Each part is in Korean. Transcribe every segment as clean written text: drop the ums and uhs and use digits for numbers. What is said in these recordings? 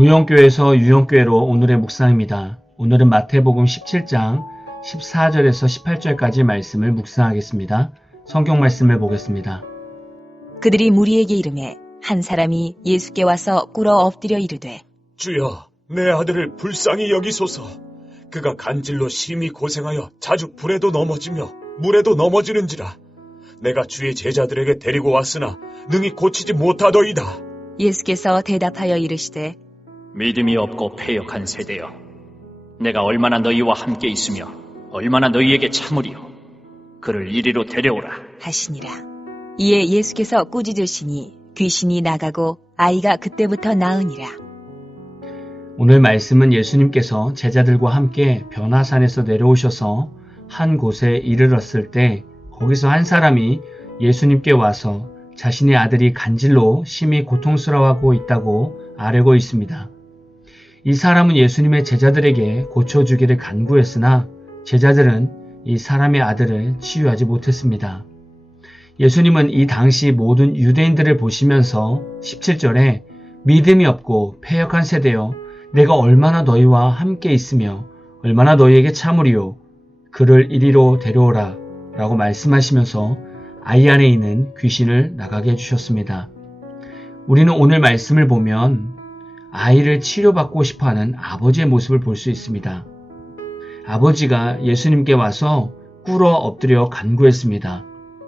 무용교회에서 유용교회로 오늘의 묵상입니다. 오늘은 마태복음 17장 14절에서 18절까지 말씀을 묵상하겠습니다. 성경 말씀을 보겠습니다. 그들이 무리에게 이르매 한 사람이 예수께 와서 꿇어 엎드려 이르되 주여, 내 아들을 불쌍히 여기소서. 그가 간질로 심히 고생하여 자주 불에도 넘어지며 물에도 넘어지는지라. 내가 주의 제자들에게 데리고 왔으나 능히 고치지 못하더이다. 예수께서 대답하여 이르시되 믿음이 없고 패역한 세대여, 내가 얼마나 너희와 함께 있으며 얼마나 너희에게 참으리요. 그를 이리로 데려오라 하시니라. 이에 예수께서 꾸짖으시니 귀신이 나가고 아이가 그때부터 나으니라. 오늘 말씀은 예수님께서 제자들과 함께 변화산에서 내려오셔서 한 곳에 이르렀을 때 거기서 한 사람이 예수님께 와서 자신의 아들이 간질로 심히 고통스러워하고 있다고 아뢰고 있습니다. 이 사람은 예수님의 제자들에게 고쳐주기를 간구했으나 제자들은 이 사람의 아들을 치유하지 못했습니다. 예수님은 이 당시 모든 유대인들을 보시면서 17절에 믿음이 없고 패역한 세대여, 내가 얼마나 너희와 함께 있으며 얼마나 너희에게 참으리요. 그를 이리로 데려오라 라고 말씀하시면서 아이 안에 있는 귀신을 나가게 해주셨습니다. 우리는 오늘 말씀을 보면 아이를 치료받고 싶어하는 아버지의 모습을 볼 수 있습니다. 아버지가 예수님께 와서 꿇어 엎드려 간구했습니다.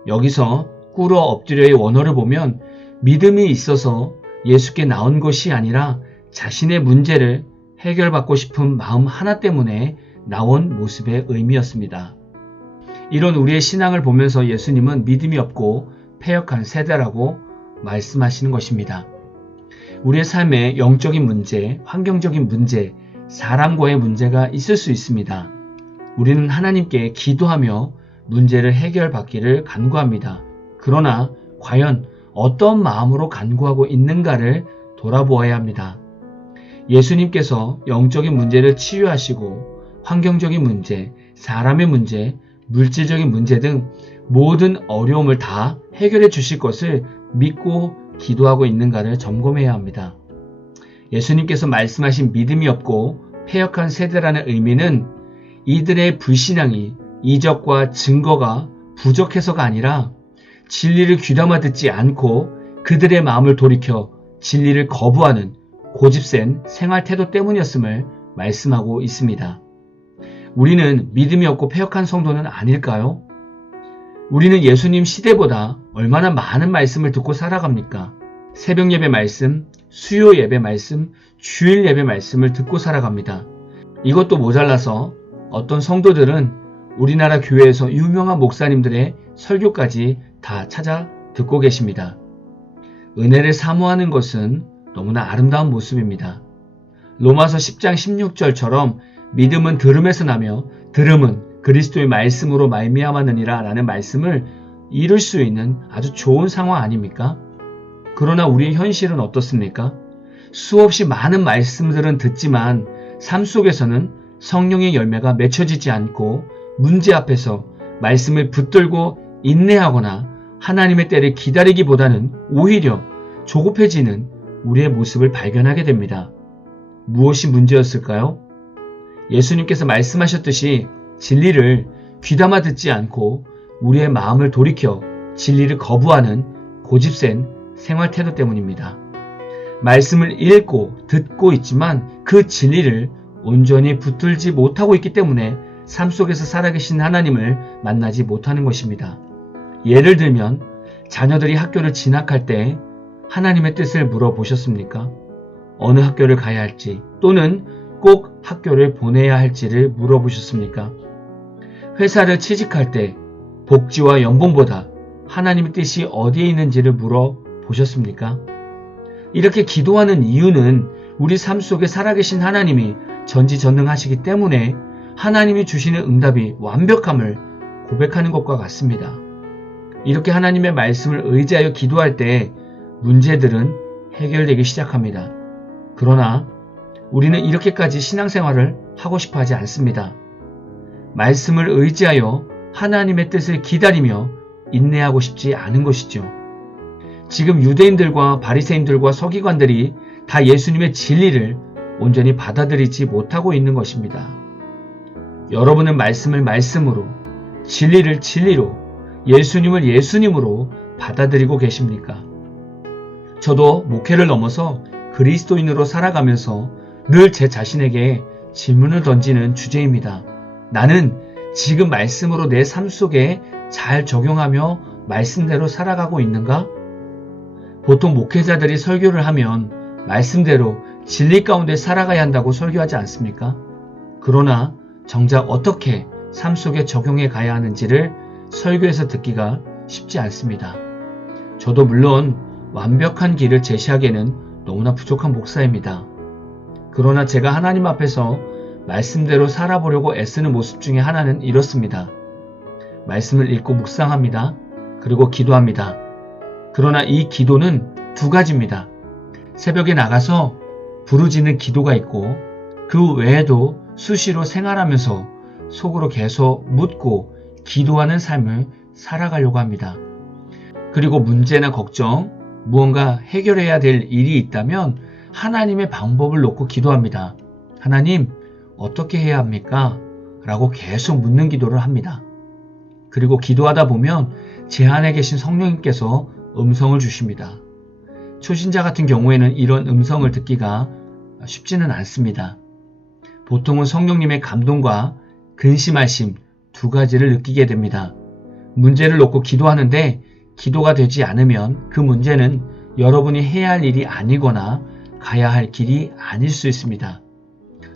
여기서 꿇어 엎드려의 원어를 보면 믿음이 있어서 예수께 나온 것이 아니라 자신의 문제를 해결받고 싶은 마음 하나 때문에 나온 모습의 의미였습니다. 이런 우리의 신앙을 보면서 예수님은 믿음이 없고 패역한 세대라고 말씀하시는 것입니다. 우리의 삶에 영적인 문제, 환경적인 문제, 사람과의 문제가 있을 수 있습니다. 우리는 하나님께 기도하며 문제를 해결받기를 간구합니다. 그러나 과연 어떤 마음으로 간구하고 있는가를 돌아보아야 합니다. 예수님께서 영적인 문제를 치유하시고 환경적인 문제, 사람의 문제, 물질적인 문제 등 모든 어려움을 다 해결해 주실 것을 믿고 기도하고 있는가를 점검해야 합니다. 예수님께서 말씀하신 믿음이 없고 패역한 세대라는 의미는 이들의 불신앙이 이적과 증거가 부족해서가 아니라 진리를 귀담아 듣지 않고 그들의 마음을 돌이켜 진리를 거부하는 고집센 생활 태도 때문이었음을 말씀하고 있습니다. 우리는 믿음이 없고 패역한 성도는 아닐까요? 우리는 예수님 시대보다 얼마나 많은 말씀을 듣고 살아갑니까? 새벽 예배 말씀, 수요 예배 말씀, 주일 예배 말씀을 듣고 살아갑니다. 이것도 모자라서 어떤 성도들은 우리나라 교회에서 유명한 목사님들의 설교까지 다 찾아 듣고 계십니다. 은혜를 사모하는 것은 너무나 아름다운 모습입니다. 로마서 10장 16절처럼 믿음은 들음에서 나며 들음은 그리스도의 말씀으로 말미암았느니라 라는 말씀을 이룰 수 있는 아주 좋은 상황 아닙니까? 그러나 우리의 현실은 어떻습니까? 수없이 많은 말씀들은 듣지만 삶 속에서는 성령의 열매가 맺혀지지 않고 문제 앞에서 말씀을 붙들고 인내하거나 하나님의 때를 기다리기보다는 오히려 조급해지는 우리의 모습을 발견하게 됩니다. 무엇이 문제였을까요? 예수님께서 말씀하셨듯이 진리를 귀담아 듣지 않고 우리의 마음을 돌이켜 진리를 거부하는 고집센 생활 태도 때문입니다. 말씀을 읽고 듣고 있지만 그 진리를 온전히 붙들지 못하고 있기 때문에 삶 속에서 살아계신 하나님을 만나지 못하는 것입니다. 예를 들면 자녀들이 학교를 진학할 때 하나님의 뜻을 물어보셨습니까? 어느 학교를 가야 할지 또는 꼭 학교를 보내야 할지를 물어보셨습니까? 회사를 취직할 때 복지와 연봉보다 하나님의 뜻이 어디에 있는지를 물어보셨습니까? 이렇게 기도하는 이유는 우리 삶 속에 살아계신 하나님이 전지전능하시기 때문에 하나님이 주시는 응답이 완벽함을 고백하는 것과 같습니다. 이렇게 하나님의 말씀을 의지하여 기도할 때 문제들은 해결되기 시작합니다. 그러나 우리는 이렇게까지 신앙생활을 하고 싶어 하지 않습니다. 말씀을 의지하여 하나님의 뜻을 기다리며 인내하고 싶지 않은 것이죠. 지금 유대인들과 바리새인들과 서기관들이 다 예수님의 진리를 온전히 받아들이지 못하고 있는 것입니다. 여러분은 말씀을 말씀으로, 진리를 진리로, 예수님을 예수님으로 받아들이고 계십니까? 저도 목회를 넘어서 그리스도인으로 살아가면서 늘 제 자신에게 질문을 던지는 주제입니다. 나는 지금 말씀으로 내 삶 속에 잘 적용하며 말씀대로 살아가고 있는가? 보통 목회자들이 설교를 하면 말씀대로 진리 가운데 살아가야 한다고 설교하지 않습니까? 그러나 정작 어떻게 삶 속에 적용해 가야 하는지를 설교에서 듣기가 쉽지 않습니다. 저도 물론 완벽한 길을 제시하기에는 너무나 부족한 목사입니다. 그러나 제가 하나님 앞에서 말씀대로 살아보려고 애쓰는 모습 중에 하나는 이렇습니다. 말씀을 읽고 묵상합니다. 그리고 기도합니다. 그러나 이 기도는 두 가지입니다. 새벽에 나가서 부르짖는 기도가 있고 그 외에도 수시로 생활하면서 속으로 계속 묻고 기도하는 삶을 살아가려고 합니다. 그리고 문제나 걱정, 무언가 해결해야 될 일이 있다면 하나님의 방법을 놓고 기도합니다. 하나님, 어떻게 해야 합니까? 라고 계속 묻는 기도를 합니다. 그리고 기도하다 보면 제 안에 계신 성령님께서 음성을 주십니다. 초신자 같은 경우에는 이런 음성을 듣기가 쉽지는 않습니다. 보통은 성령님의 감동과 근심하심 두 가지를 느끼게 됩니다. 문제를 놓고 기도하는데 기도가 되지 않으면 그 문제는 여러분이 해야 할 일이 아니거나 가야 할 길이 아닐 수 있습니다.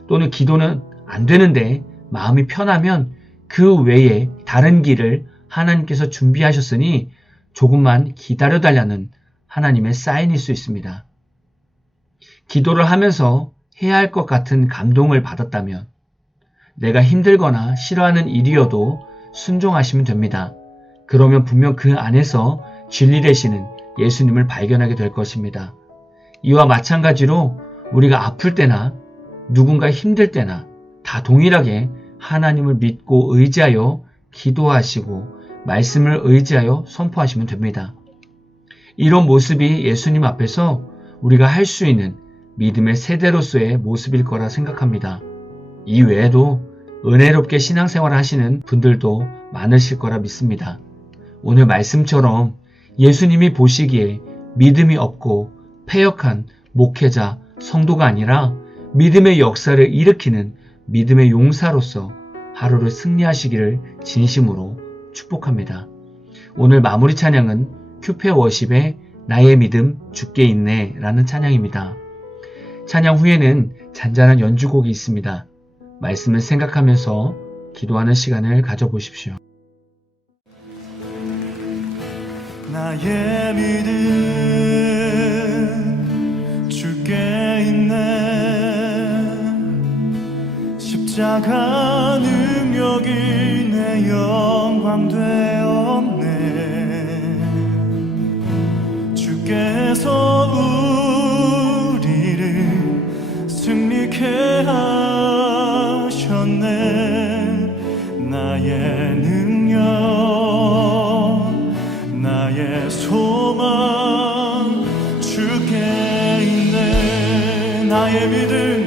또는 기도는 안 되는데 마음이 편하면 그 외에 다른 길을 하나님께서 준비하셨으니 조금만 기다려달라는 하나님의 사인일 수 있습니다. 기도를 하면서 해야 할 것 같은 감동을 받았다면 내가 힘들거나 싫어하는 일이어도 순종하시면 됩니다. 그러면 분명 그 안에서 진리 되시는 예수님을 발견하게 될 것입니다. 이와 마찬가지로 우리가 아플 때나 누군가 힘들 때나 다 동일하게 하나님을 믿고 의지하여 기도하시고 말씀을 의지하여 선포하시면 됩니다. 이런 모습이 예수님 앞에서 우리가 할 수 있는 믿음의 세대로서의 모습일 거라 생각합니다. 이 외에도 은혜롭게 신앙생활을 하시는 분들도 많으실 거라 믿습니다. 오늘 말씀처럼 예수님이 보시기에 믿음이 없고 패역한 목회자, 성도가 아니라 믿음의 역사를 일으키는 믿음의 용사로서 하루를 승리하시기를 진심으로 축복합니다. 오늘 마무리 찬양은 큐페 워십의 나의 믿음 주께 있네 라는 찬양입니다. 찬양 후에는 잔잔한 연주곡이 있습니다. 말씀을 생각하면서 기도하는 시간을 가져보십시오. 나의 믿음 주께 있네 십자가 능력이 내 영광 되었네 주께서 우리를 승리케 하셨네 나의 능력 나의 소망 주께 있네 나의 믿음